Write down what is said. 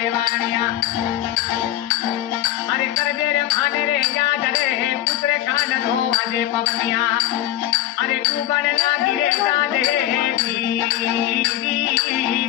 देवानिया अरे कर दे रे खाने रे याद रे पुत्र खान धो आजे पवनिया अरे तू बन लागी रे दादे दी